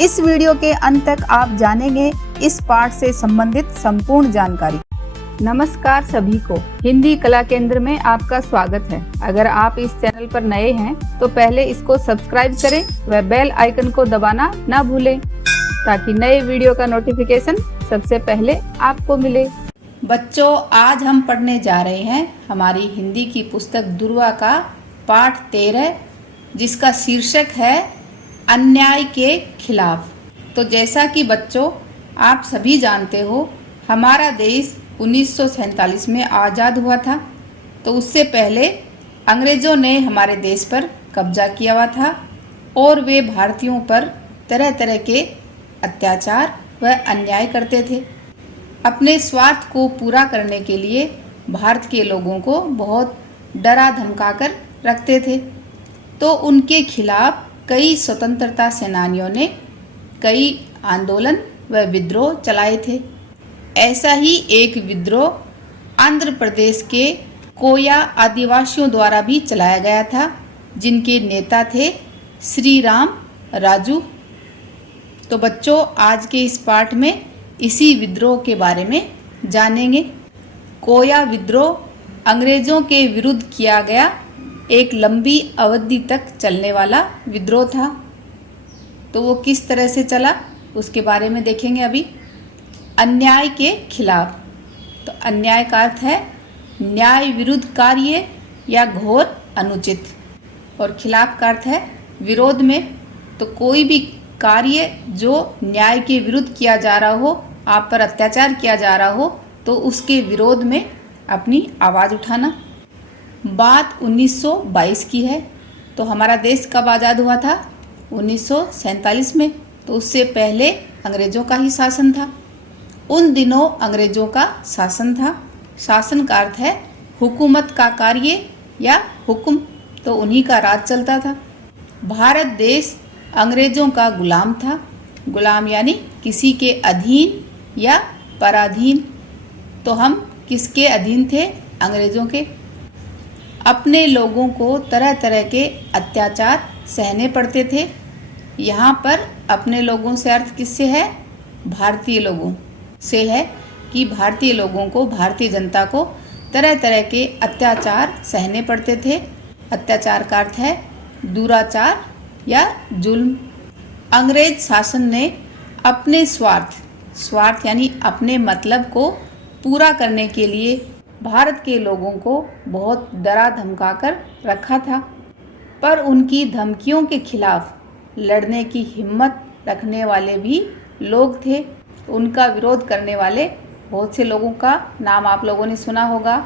इस वीडियो के अंत तक आप जानेंगे इस पाठ से संबंधित संपूर्ण जानकारी। नमस्कार सभी को, हिंदी कला केंद्र में आपका स्वागत है। अगर आप इस चैनल पर नए हैं तो पहले इसको सब्सक्राइब करें व बेल आइकन को दबाना ना भूलें ताकि नए वीडियो का नोटिफिकेशन सबसे पहले आपको मिले। बच्चों, आज हम पढ़ने जा रहे हैं हमारी हिंदी की पुस्तक दुर्वा का पाठ 13, जिसका शीर्षक है अन्याय के खिलाफ। तो जैसा कि बच्चों आप सभी जानते हो, हमारा देश 1947 में आज़ाद हुआ था। तो उससे पहले अंग्रेज़ों ने हमारे देश पर कब्जा किया हुआ था और वे भारतीयों पर तरह तरह के अत्याचार व अन्याय करते थे। अपने स्वार्थ को पूरा करने के लिए भारत के लोगों को बहुत डरा धमका कर रखते थे। तो उनके खिलाफ कई स्वतंत्रता सेनानियों ने कई आंदोलन व विद्रोह चलाए थे। ऐसा ही एक विद्रोह आंध्र प्रदेश के कोया आदिवासियों द्वारा भी चलाया गया था, जिनके नेता थे श्री राम राजू। तो बच्चों, आज के इस पाठ में इसी विद्रोह के बारे में जानेंगे। कोया विद्रोह अंग्रेज़ों के विरुद्ध किया गया एक लंबी अवधि तक चलने वाला विद्रोह था। तो वो किस तरह से चला उसके बारे में देखेंगे अभी। अन्याय के खिलाफ, तो अन्याय का अर्थ है न्याय विरुद्ध कार्य या घोर अनुचित, और खिलाफ का अर्थ है विरोध में। तो कोई भी कार्य जो न्याय के विरुद्ध किया जा रहा हो, आप पर अत्याचार किया जा रहा हो, तो उसके विरोध में अपनी आवाज़ उठाना। बात 1922 की है। तो हमारा देश कब आज़ाद हुआ था? 1947 में। तो उससे पहले अंग्रेज़ों का ही शासन था। उन दिनों अंग्रेज़ों का शासन था। शासन का अर्थ है हुकूमत का कार्य या हुक्म, तो उन्हीं का राज चलता था। भारत देश अंग्रेज़ों का गुलाम था। गुलाम यानी किसी के अधीन या पराधीन। तो हम किसके अधीन थे? अंग्रेज़ों के। अपने लोगों को तरह तरह के अत्याचार सहने पड़ते थे। यहाँ पर अपने लोगों से अर्थ किससे है? भारतीय लोगों से है कि भारतीय लोगों को, भारतीय जनता को तरह तरह के अत्याचार सहने पड़ते थे। अत्याचार का अर्थ है दुराचार या जुल्म। अंग्रेज शासन ने अपने स्वार्थ यानी अपने मतलब को पूरा करने के लिए भारत के लोगों को बहुत डरा धमका कर रखा था। पर उनकी धमकियों के खिलाफ लड़ने की हिम्मत रखने वाले भी लोग थे। उनका विरोध करने वाले बहुत से लोगों का नाम आप लोगों ने सुना होगा।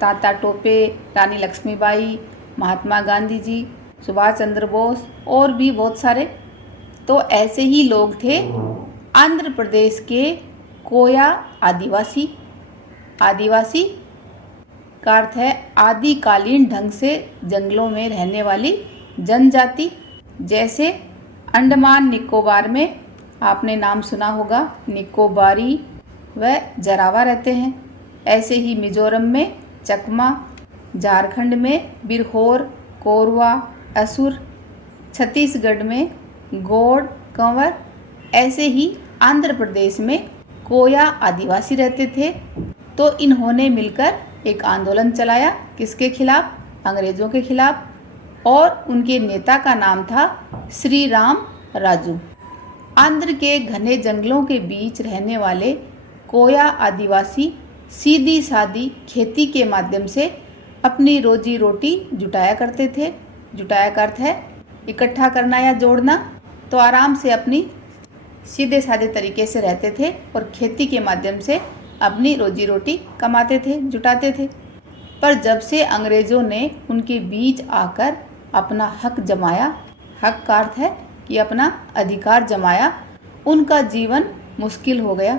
तात्या टोपे, रानी लक्ष्मीबाई, महात्मा गांधी जी, सुभाष चंद्र बोस और भी बहुत सारे। तो ऐसे ही लोग थे आंध्र प्रदेश के कोया आदिवासी। आदिवासी का अर्थ है आदिकालीन ढंग से जंगलों में रहने वाली जनजाति। जैसे अंडमान निकोबार में आपने नाम सुना होगा, निकोबारी व जरावा रहते हैं। ऐसे ही मिजोरम में चकमा, झारखंड में बिरहोर, कोरवा, असुर, छत्तीसगढ़ में गोंड, कंवर। ऐसे ही आंध्र प्रदेश में कोया आदिवासी रहते थे। तो इन्होंने मिलकर एक आंदोलन चलाया। किसके खिलाफ? अंग्रेज़ों के खिलाफ। और उनके नेता का नाम था श्री राम राजू। आंध्र के घने जंगलों के बीच रहने वाले कोया आदिवासी सीधी सादी खेती के माध्यम से अपनी रोजी रोटी जुटाया करते थे। जुटाया का अर्थ है इकट्ठा करना या जोड़ना। तो आराम से अपनी सीधे साधे तरीके से रहते थे और खेती के माध्यम से अपनी रोजी रोटी कमाते थे, जुटाते थे। पर जब से अंग्रेज़ों ने उनके बीच आकर अपना हक जमाया, हक का अर्थ है कि अपना अधिकार जमाया, उनका जीवन मुश्किल हो गया।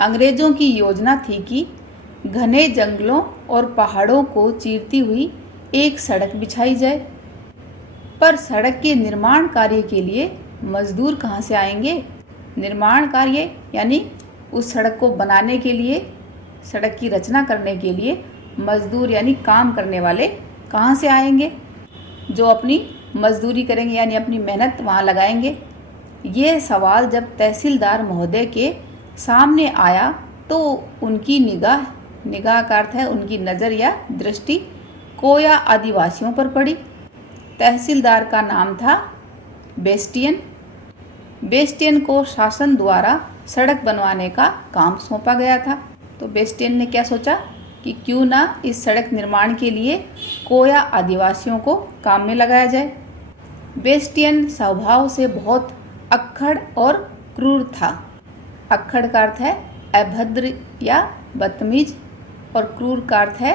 अंग्रेज़ों की योजना थी कि घने जंगलों और पहाड़ों को चीरती हुई एक सड़क बिछाई जाए। पर सड़क के निर्माण कार्य के लिए मजदूर कहाँ से आएंगे? निर्माण कार्य यानी उस सड़क को बनाने के लिए, सड़क की रचना करने के लिए मजदूर यानी काम करने वाले कहाँ से आएंगे? जो अपनी मजदूरी करेंगे यानी अपनी मेहनत वहाँ लगाएंगे। यह सवाल जब तहसीलदार महोदय के सामने आया तो उनकी निगाह का अर्थ है उनकी नज़र या दृष्टि कोया आदिवासियों पर पड़ी। तहसीलदार का नाम था बेस्टियन। बेस्टियन को शासन द्वारा सड़क बनवाने का काम सौंपा गया था। तो बेस्टियन ने क्या सोचा कि क्यों ना इस सड़क निर्माण के लिए कोया आदिवासियों को काम में लगाया जाए। बेस्टियन स्वभाव से बहुत अक्खड़ और क्रूर था। अक्खड़ का अर्थ है अभद्र या बदतमीज और क्रूर का अर्थ है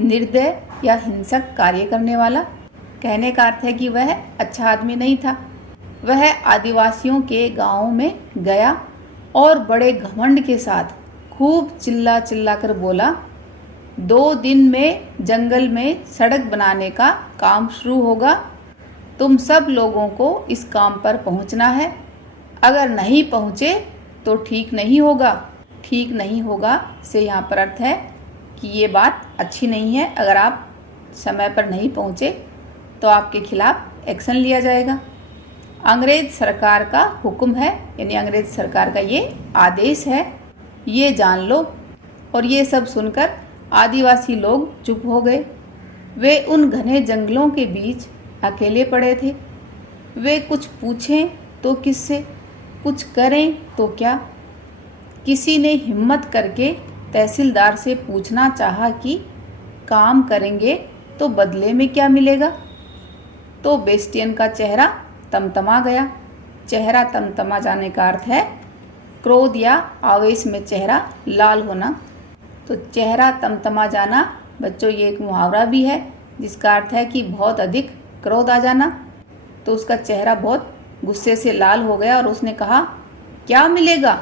निर्दय या हिंसक कार्य करने वाला। कहने का अर्थ है कि वह अच्छा आदमी नहीं था। वह आदिवासियों के गांव में गया और बड़े घमंड के साथ खूब चिल्ला कर बोला, 2 दिन में जंगल में सड़क बनाने का काम शुरू होगा। तुम सब लोगों को इस काम पर पहुंचना है। अगर नहीं पहुंचे तो ठीक नहीं होगा। ठीक नहीं होगा से यहाँ पर अर्थ है कि ये बात अच्छी नहीं है। अगर आप समय पर नहीं पहुंचे तो आपके खिलाफ एक्शन लिया जाएगा। अंग्रेज सरकार का हुक्म है, यानी अंग्रेज सरकार का ये आदेश है, ये जान लो। और ये सब सुनकर आदिवासी लोग चुप हो गए। वे उन घने जंगलों के बीच अकेले पड़े थे। वे कुछ पूछें तो किससे, कुछ करें तो क्या। किसी ने हिम्मत करके तहसीलदार से पूछना चाहा कि काम करेंगे तो बदले में क्या मिलेगा। तो बेस्टियन का चेहरा तमतमा गया। चेहरा तमतमा जाने का अर्थ है क्रोध या आवेश में चेहरा लाल होना। तो चेहरा तमतमा जाना बच्चों ये एक मुहावरा भी है जिसका अर्थ है कि बहुत अधिक क्रोध आ जाना। तो उसका चेहरा बहुत गुस्से से लाल हो गया और उसने कहा, क्या मिलेगा?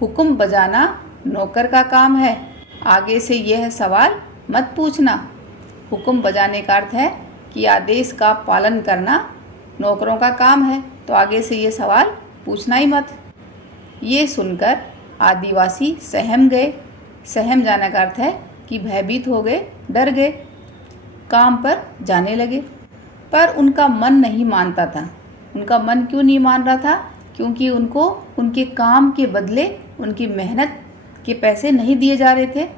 हुक्म बजाना नौकर का काम है, आगे से यह सवाल मत पूछना। हुक्म बजाने का अर्थ है कि आदेश का पालन करना नौकरों का काम है, तो आगे से ये सवाल पूछना ही मत। ये सुनकर आदिवासी सहम गए। सहम जाने का अर्थ है कि भयभीत हो गए, डर गए, काम पर जाने लगे। पर उनका मन नहीं मानता था। उनका मन क्यों नहीं मान रहा था? क्योंकि उनको उनके काम के बदले उनकी मेहनत के पैसे नहीं दिए जा रहे थे।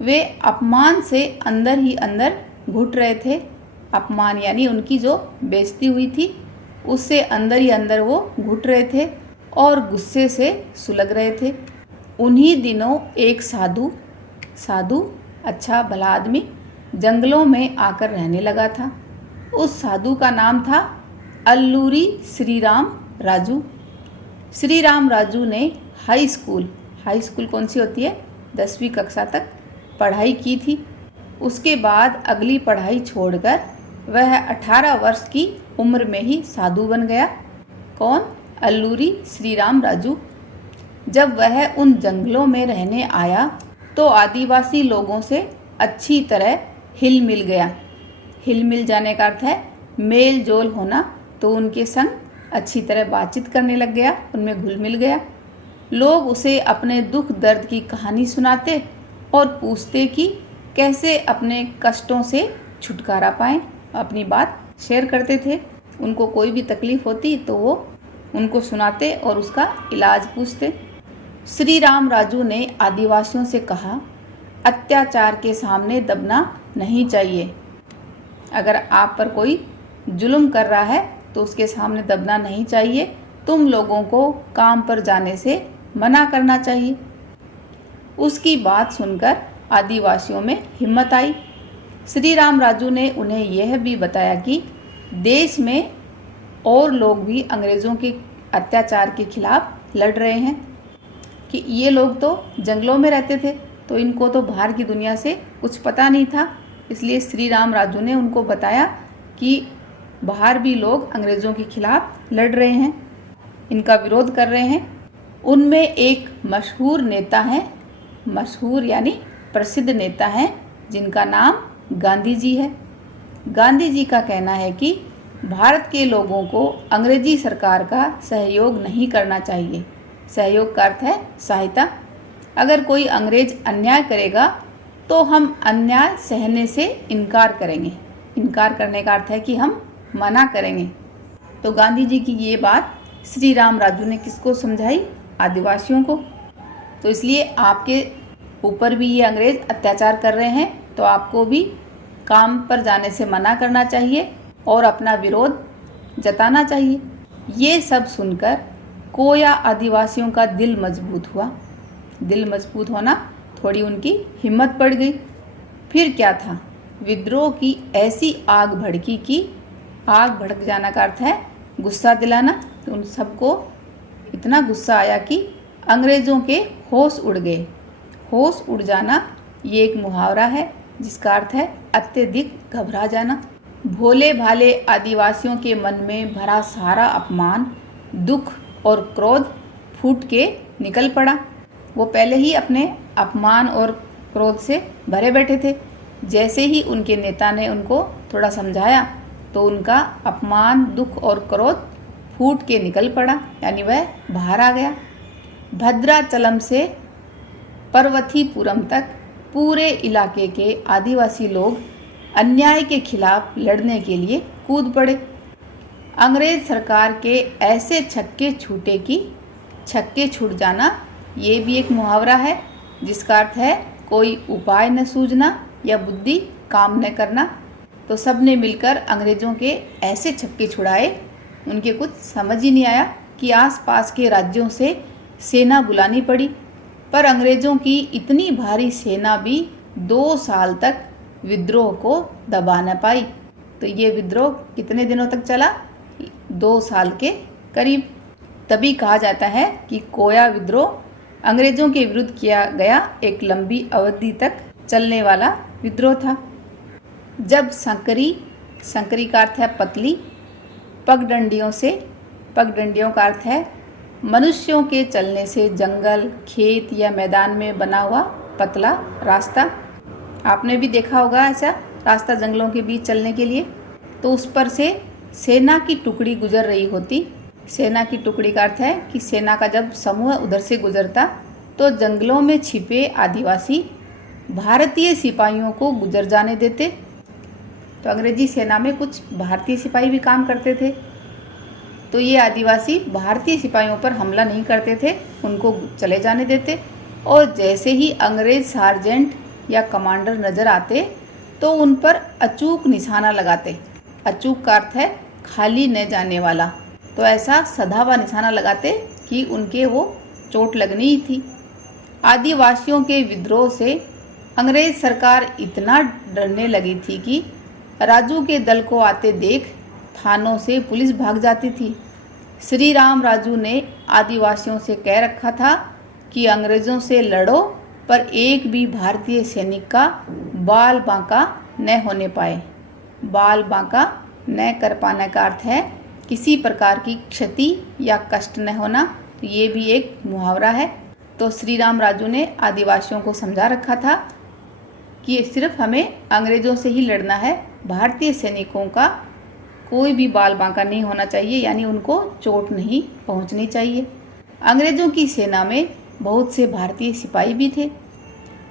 वे अपमान से अंदर ही अंदर घुट रहे थे। अपमान यानी उनकी जो बेइज्जती हुई थी उससे अंदर ही अंदर वो घुट रहे थे और गुस्से से सुलग रहे थे। उन्हीं दिनों एक साधु अच्छा भला आदमी जंगलों में आकर रहने लगा था। उस साधु का नाम था अल्लूरी श्रीराम राजू। श्रीराम राजू ने हाई स्कूल कौन सी होती है? 10वीं कक्षा तक पढ़ाई की थी। उसके बाद अगली पढ़ाई छोड़कर वह 18 वर्ष की उम्र में ही साधु बन गया। कौन? अल्लूरी श्रीराम राजू। जब वह उन जंगलों में रहने आया तो आदिवासी लोगों से अच्छी तरह हिल मिल गया। हिल मिल जाने का अर्थ है मेल जोल होना। तो उनके संग अच्छी तरह बातचीत करने लग गया, उनमें घुल मिल गया। लोग उसे अपने दुख दर्द की कहानी सुनाते और पूछते कि कैसे अपने कष्टों से छुटकारा पाएं। अपनी बात शेयर करते थे। उनको कोई भी तकलीफ होती तो वो उनको सुनाते और उसका इलाज पूछते। श्री राम राजू ने आदिवासियों से कहा, अत्याचार के सामने दबना नहीं चाहिए। अगर आप पर कोई जुल्म कर रहा है तो उसके सामने दबना नहीं चाहिए। तुम लोगों को काम पर जाने से मना करना चाहिए। उसकी बात सुनकर आदिवासियों में हिम्मत आई। श्री राम राजू ने उन्हें यह भी बताया कि देश में और लोग भी अंग्रेज़ों के अत्याचार के खिलाफ लड़ रहे हैं। कि ये लोग तो जंगलों में रहते थे तो इनको तो बाहर की दुनिया से कुछ पता नहीं था। इसलिए श्री राम राजू ने उनको बताया कि बाहर भी लोग अंग्रेज़ों के खिलाफ लड़ रहे हैं, इनका विरोध कर रहे हैं। उनमें एक मशहूर नेता हैं, मशहूर यानी प्रसिद्ध नेता हैं, जिनका नाम गांधी जी है। गांधी जी का कहना है कि भारत के लोगों को अंग्रेजी सरकार का सहयोग नहीं करना चाहिए। सहयोग का अर्थ है सहायता। अगर कोई अंग्रेज अन्याय करेगा तो हम अन्याय सहने से इनकार करेंगे। इनकार करने का अर्थ है कि हम मना करेंगे। तो गांधी जी की ये बात श्री राम राजू ने किसको समझाई? आदिवासियों को। तो इसलिए आपके ऊपर भी ये अंग्रेज अत्याचार कर रहे हैं, तो आपको भी काम पर जाने से मना करना चाहिए और अपना विरोध जताना चाहिए। ये सब सुनकर कोया आदिवासियों का दिल मजबूत हुआ। दिल मजबूत होना, थोड़ी उनकी हिम्मत बढ़ गई। फिर क्या था, विद्रोह की ऐसी आग भड़की कि आग भड़क जाना का अर्थ है गुस्सा दिलाना। तो उन सबको इतना गुस्सा आया कि अंग्रेज़ों के होश उड़ गए। होश उड़ जाना ये एक मुहावरा है जिसका अर्थ है अत्यधिक घबरा जाना। भोले भाले आदिवासियों के मन में भरा सारा अपमान, दुख और क्रोध फूट के निकल पड़ा। वो पहले ही अपने अपमान और क्रोध से भरे बैठे थे। जैसे ही उनके नेता ने उनको थोड़ा समझाया तो उनका अपमान, दुख और क्रोध फूट के निकल पड़ा, यानी वह बाहर आ गया। भद्राचलम से पर्वतीपुरम तक पूरे इलाके के आदिवासी लोग अन्याय के खिलाफ लड़ने के लिए कूद पड़े। अंग्रेज सरकार के ऐसे छक्के छूटे कि छक्के छूट जाना ये भी एक मुहावरा है जिसका अर्थ है कोई उपाय न सूझना या बुद्धि काम न करना। तो सब ने मिलकर अंग्रेज़ों के ऐसे छक्के छुड़ाए, उनके कुछ समझ ही नहीं आया कि आसपास के राज्यों से सेना बुलानी पड़ी। पर अंग्रेज़ों की इतनी भारी सेना भी 2 साल तक विद्रोह को दबा न पाई। तो ये विद्रोह कितने दिनों तक चला? 2 साल के करीब। तभी कहा जाता है कि कोया विद्रोह अंग्रेज़ों के विरुद्ध किया गया एक लंबी अवधि तक चलने वाला विद्रोह था। जब संकरी का अर्थ है पतली, पगडंडियों का अर्थ है मनुष्यों के चलने से जंगल, खेत या मैदान में बना हुआ पतला रास्ता। आपने भी देखा होगा ऐसा रास्ता जंगलों के बीच चलने के लिए। तो उस पर से सेना की टुकड़ी गुजर रही होती। सेना की टुकड़ी का अर्थ है कि सेना का जब समूह उधर से गुजरता तो जंगलों में छिपे आदिवासी भारतीय सिपाहियों को गुजर जाने देते। तो अंग्रेजी सेना में कुछ भारतीय सिपाही भी काम करते थे। तो ये आदिवासी भारतीय सिपाहियों पर हमला नहीं करते थे, उनको चले जाने देते। और जैसे ही अंग्रेज सार्जेंट या कमांडर नज़र आते तो उन पर अचूक निशाना लगाते। अचूक का अर्थ है खाली न जाने वाला। तो ऐसा सधा हुआ निशाना लगाते कि उनके वो चोट लगनी ही थी। आदिवासियों के विद्रोह से अंग्रेज सरकार इतना डरने लगी थी कि राजू के दल को आते देख थानों से पुलिस भाग जाती थी। श्री राम राजू ने आदिवासियों से कह रखा था कि अंग्रेज़ों से लड़ो पर एक भी भारतीय सैनिक का बाल बांका न होने पाए। बाल बांका न कर पाने का अर्थ है किसी प्रकार की क्षति या कष्ट न होना। तो ये भी एक मुहावरा है। तो श्री राम राजू ने आदिवासियों को समझा रखा था कि सिर्फ हमें अंग्रेज़ों से ही लड़ना है, भारतीय सैनिकों का कोई भी बाल बांका नहीं होना चाहिए, यानी उनको चोट नहीं पहुंचनी चाहिए। अंग्रेज़ों की सेना में बहुत से भारतीय सिपाही भी थे।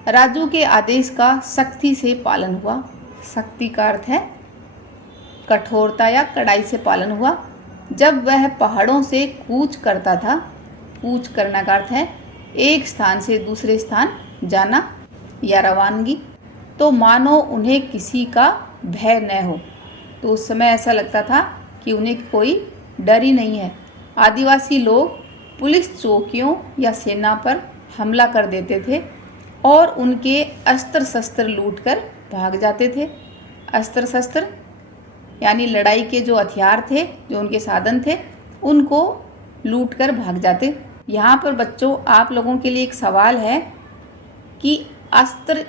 राजू के आदेश का सख्ती से पालन हुआ। सख्ती का अर्थ है कठोरता या कड़ाई से पालन हुआ। जब वह पहाड़ों से कूच करता था, कूच करना का अर्थ है एक स्थान से दूसरे स्थान जाना या रवानगी, तो मानो उन्हें किसी का भय न हो। तो उस समय ऐसा लगता था कि उन्हें कोई डर ही नहीं है। आदिवासी लोग पुलिस चौकियों या सेना पर हमला कर देते थे और उनके अस्त्र शस्त्र लूटकर भाग जाते थे। अस्त्र शस्त्र यानी लड़ाई के जो हथियार थे, जो उनके साधन थे, उनको लूटकर भाग जाते। यहाँ पर बच्चों आप लोगों के लिए एक सवाल है कि अस्त्र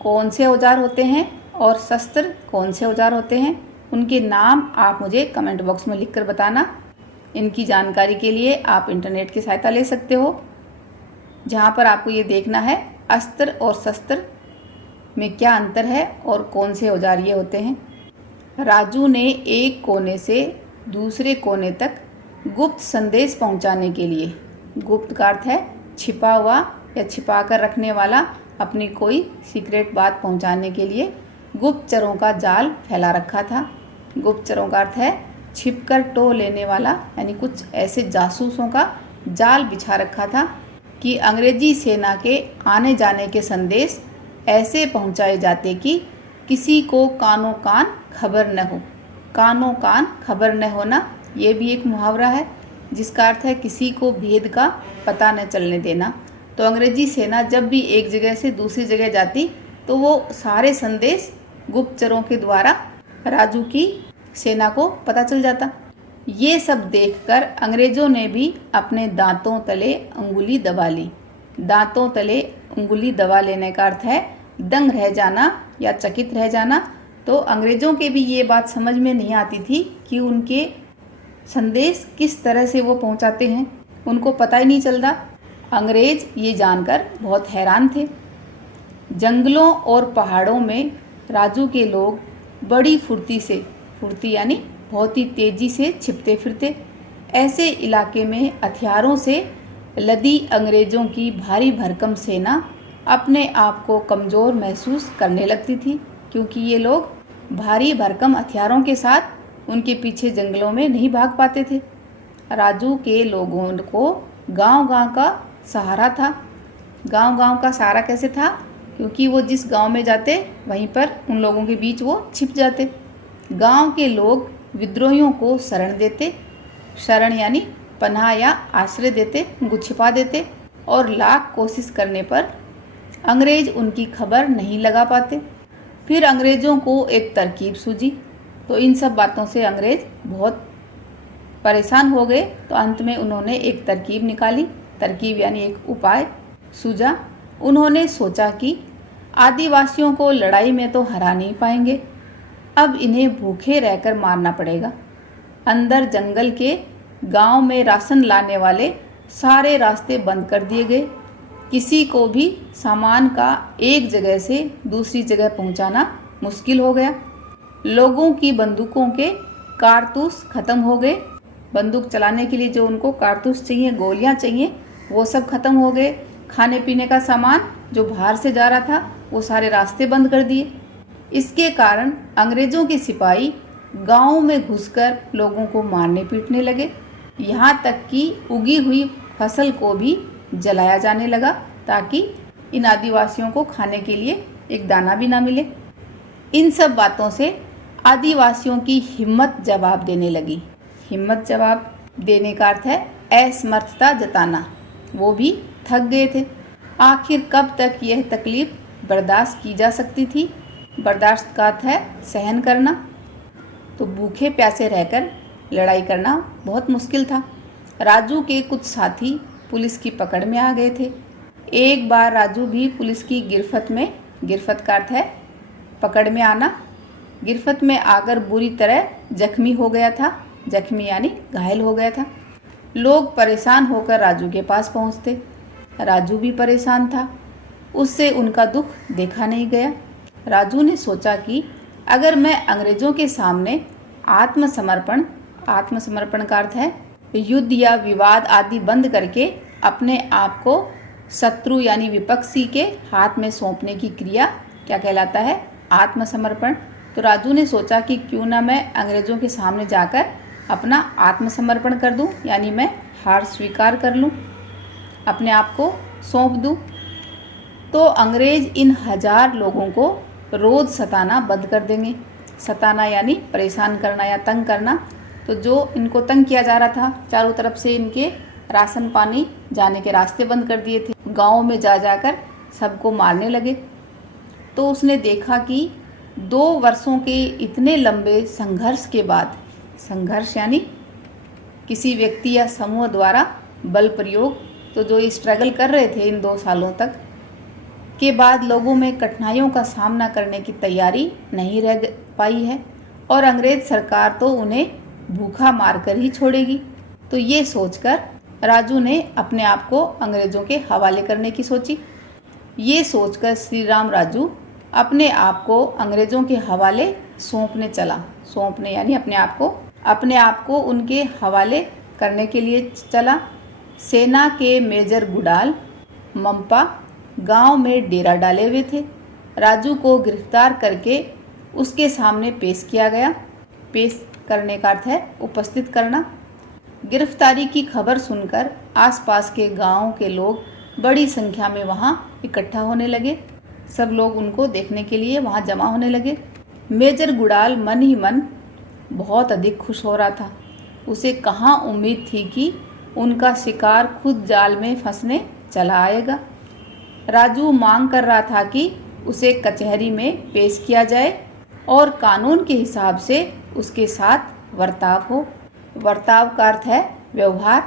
कौन से औजार होते हैं और शस्त्र कौन से औजार होते हैं। उनके नाम आप मुझे कमेंट बॉक्स में लिखकर बताना। इनकी जानकारी के लिए आप इंटरनेट की सहायता ले सकते हो, जहाँ पर आपको ये देखना है अस्त्र और शस्त्र में क्या अंतर है और कौन से औजार ये होते हैं। राजू ने एक कोने से दूसरे कोने तक गुप्त संदेश पहुंचाने के लिए, गुप्त का अर्थ है छिपा हुआ या छिपा कर रखने वाला, अपनी कोई सीक्रेट बात पहुंचाने के लिए गुप्तचरों का जाल फैला रखा था। गुप्तचरों का अर्थ है छिपकर टो लेने वाला यानी कुछ ऐसे जासूसों का जाल बिछा रखा था कि अंग्रेजी सेना के आने जाने के संदेश ऐसे पहुंचाए जाते कि किसी को कानों कान खबर न हो। कानों कान खबर न होना ये भी एक मुहावरा है जिसका अर्थ है किसी को भेद का पता न चलने देना। तो अंग्रेजी सेना जब भी एक जगह से दूसरी जगह जाती तो वो सारे संदेश गुप्तचरों के द्वारा राजू की सेना को पता चल जाता। ये सब देखकर अंग्रेजों ने भी अपने दांतों तले अंगुली दबा ली। दांतों तले अंगुली दबा लेने का अर्थ है दंग रह जाना या चकित रह जाना। तो अंग्रेजों के भी ये बात समझ में नहीं आती थी कि उनके संदेश किस तरह से वो पहुंचाते हैं, उनको पता ही नहीं चलता। अंग्रेज ये जानकर बहुत हैरान थे। जंगलों और पहाड़ों में राजू के लोग बड़ी फुर्ती यानी बहुत ही तेज़ी से छिपते फिरते। ऐसे इलाके में हथियारों से लदी अंग्रेज़ों की भारी भरकम सेना अपने आप को कमज़ोर महसूस करने लगती थी, क्योंकि ये लोग भारी भरकम हथियारों के साथ उनके पीछे जंगलों में नहीं भाग पाते थे। राजू के लोगों को गांव-गांव का सहारा था। गांव-गांव का सहारा कैसे था? क्योंकि वो जिस गांव में जाते वहीं पर उन लोगों के बीच वो छिप जाते। गांव के लोग विद्रोहियों को शरण देते, शरण यानी पनाह या आश्रय देते, उनको छिपा देते और लाख कोशिश करने पर अंग्रेज उनकी खबर नहीं लगा पाते। फिर अंग्रेज़ों को एक तरकीब सूझी। तो इन सब बातों से अंग्रेज बहुत परेशान हो गए। तो अंत में उन्होंने एक तरकीब निकाली। तरकीब यानी एक उपाय सूझा। उन्होंने सोचा कि आदिवासियों को लड़ाई में तो हरा नहीं पाएंगे, अब इन्हें भूखे रहकर मारना पड़ेगा। अंदर जंगल के गांव में राशन लाने वाले सारे रास्ते बंद कर दिए गए। किसी को भी सामान का एक जगह से दूसरी जगह पहुंचाना मुश्किल हो गया। लोगों की बंदूकों के कारतूस खत्म हो गए। बंदूक चलाने के लिए जो उनको कारतूस चाहिए, गोलियां चाहिए, वो सब खत्म हो गए। खाने पीने का सामान जो बाहर से जा रहा था वो सारे रास्ते बंद कर दिए। इसके कारण अंग्रेज़ों के सिपाही गाँव में घुसकर लोगों को मारने पीटने लगे। यहाँ तक कि उगी हुई फसल को भी जलाया जाने लगा ताकि इन आदिवासियों को खाने के लिए एक दाना भी ना मिले। इन सब बातों से आदिवासियों की हिम्मत जवाब देने लगी। हिम्मत जवाब देने का अर्थ है असमर्थता जताना। वो भी थक गए थे। आखिर कब तक यह तकलीफ बर्दाश्त की जा सकती थी? बर्दाश्त का अर्थ है सहन करना। तो भूखे प्यासे रहकर लड़ाई करना बहुत मुश्किल था। राजू के कुछ साथी पुलिस की पकड़ में आ गए थे। एक बार राजू भी पुलिस की गिरफ्त का अर्थ है पकड़ में आना। गिरफ्त में आकर बुरी तरह जख्मी हो गया था। जख्मी यानी घायल हो गया था। लोग परेशान होकर राजू के पास पहुंचते। राजू भी परेशान था। उससे उनका दुख देखा नहीं गया। राजू ने सोचा कि अगर मैं अंग्रेज़ों के सामने आत्मसमर्पण का अर्थ है युद्ध या विवाद आदि बंद करके अपने आप को शत्रु यानी विपक्षी के हाथ में सौंपने की क्रिया क्या कहलाता है? आत्मसमर्पण। तो राजू ने सोचा कि क्यों ना मैं अंग्रेज़ों के सामने जाकर अपना आत्मसमर्पण कर दूं, यानी मैं हार स्वीकार कर लूं, अपने आप को सौंप दूं। तो अंग्रेज़ इन 1000 लोगों को रोज़ सताना बंद कर देंगे। सताना यानी परेशान करना या तंग करना। तो जो इनको तंग किया जा रहा था, चारों तरफ से इनके राशन पानी जाने के रास्ते बंद कर दिए थे। गाँव में जा जाकर सबको मारने लगे। तो उसने देखा कि 2 वर्षों के इतने लंबे संघर्ष के बाद, संघर्ष यानी किसी व्यक्ति या समूह द्वारा बल प्रयोग, तो जो ये स्ट्रगल कर रहे थे इन 2 सालों तक के बाद लोगों में कठिनाइयों का सामना करने की तैयारी नहीं रह पाई है और अंग्रेज़ सरकार तो उन्हें भूखा मारकर ही छोड़ेगी। तो ये सोचकर राजू ने अपने आप को अंग्रेज़ों के हवाले करने की सोची। ये सोचकर श्री राम राजू अपने आप को अंग्रेज़ों के हवाले सौंपने चला। सौंपने यानी अपने आप को उनके हवाले करने के लिए चला। सेना के मेजर गुडाल मंपा गांव में डेरा डाले हुए थे। राजू को गिरफ्तार करके उसके सामने पेश किया गया। पेश करने का अर्थ है उपस्थित करना। गिरफ्तारी की खबर सुनकर आसपास के गांव के लोग बड़ी संख्या में वहां इकट्ठा होने लगे। सब लोग उनको देखने के लिए वहां जमा होने लगे। मेजर गुड़ाल मन ही मन बहुत अधिक खुश हो रहा था। उसे कहाँ उम्मीद थी कि उनका शिकार खुद जाल में फंसने चला आएगा। राजू मांग कर रहा था कि उसे कचहरी में पेश किया जाए और कानून के हिसाब से उसके साथ वर्ताव हो। वर्ताव का अर्थ है व्यवहार।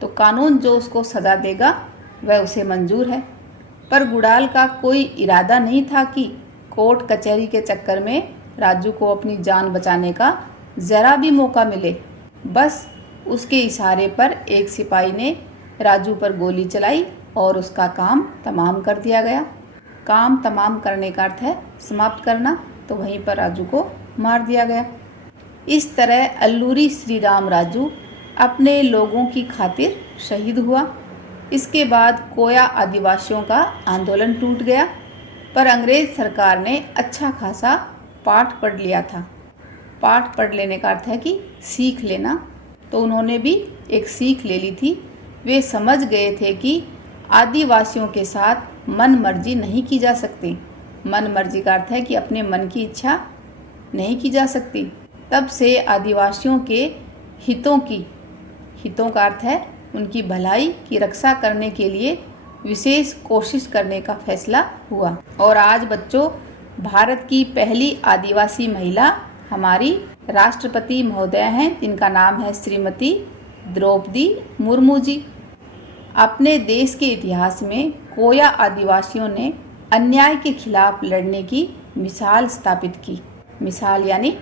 तो कानून जो उसको सज़ा देगा वह उसे मंजूर है। पर गुड़ाल का कोई इरादा नहीं था कि कोर्ट कचहरी के चक्कर में राजू को अपनी जान बचाने का ज़रा भी मौका मिले। बस उसके इशारे पर एक सिपाही ने राजू पर गोली चलाई और उसका काम तमाम कर दिया गया। काम तमाम करने का अर्थ है समाप्त करना। तो वहीं पर राजू को मार दिया गया। इस तरह अल्लूरी श्री राम राजू अपने लोगों की खातिर शहीद हुआ। इसके बाद कोया आदिवासियों का आंदोलन टूट गया। पर अंग्रेज सरकार ने अच्छा खासा पाठ पढ़ लिया था। पाठ पढ़ लेने का अर्थ है कि सीख लेना। तो उन्होंने भी एक सीख ले ली थी। वे समझ गए थे कि आदिवासियों के साथ मन मर्जी नहीं की जा सकती। मन मर्जी का अर्थ है कि अपने मन की इच्छा नहीं की जा सकती। तब से आदिवासियों के हितों का अर्थ है उनकी भलाई की रक्षा करने के लिए विशेष कोशिश करने का फैसला हुआ। और आज बच्चों, भारत की पहली आदिवासी महिला हमारी राष्ट्रपति महोदया हैं, जिनका नाम है श्रीमती द्रौपदी मुर्मू जी। अपने देश के इतिहास में कोया आदिवासियों ने अन्याय के खिलाफ लड़ने की मिसाल स्थापित की। मिसाल यानी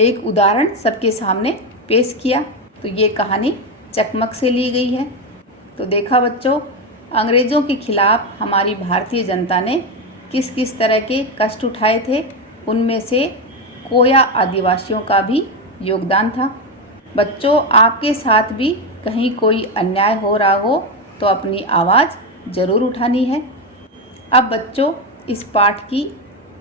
एक उदाहरण सबके सामने पेश किया। तो ये कहानी चकमक से ली गई है। तो देखा बच्चों, अंग्रेज़ों के खिलाफ हमारी भारतीय जनता ने किस किस तरह के कष्ट उठाए थे। उनमें से कोया आदिवासियों का भी योगदान था। बच्चों, आपके साथ भी कहीं कोई अन्याय हो रहा हो तो अपनी आवाज़ ज़रूर उठानी है। अब बच्चों, इस पाठ की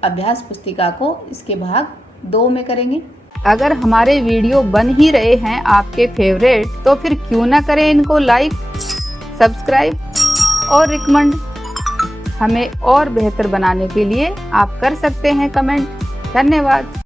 अभ्यास पुस्तिका को इसके भाग 2 में करेंगे। अगर हमारे वीडियो बन ही रहे हैं आपके फेवरेट, तो फिर क्यों ना करें इनको लाइक, सब्सक्राइब और रिकमेंड। हमें और बेहतर बनाने के लिए आप कर सकते हैं कमेंट। धन्यवाद।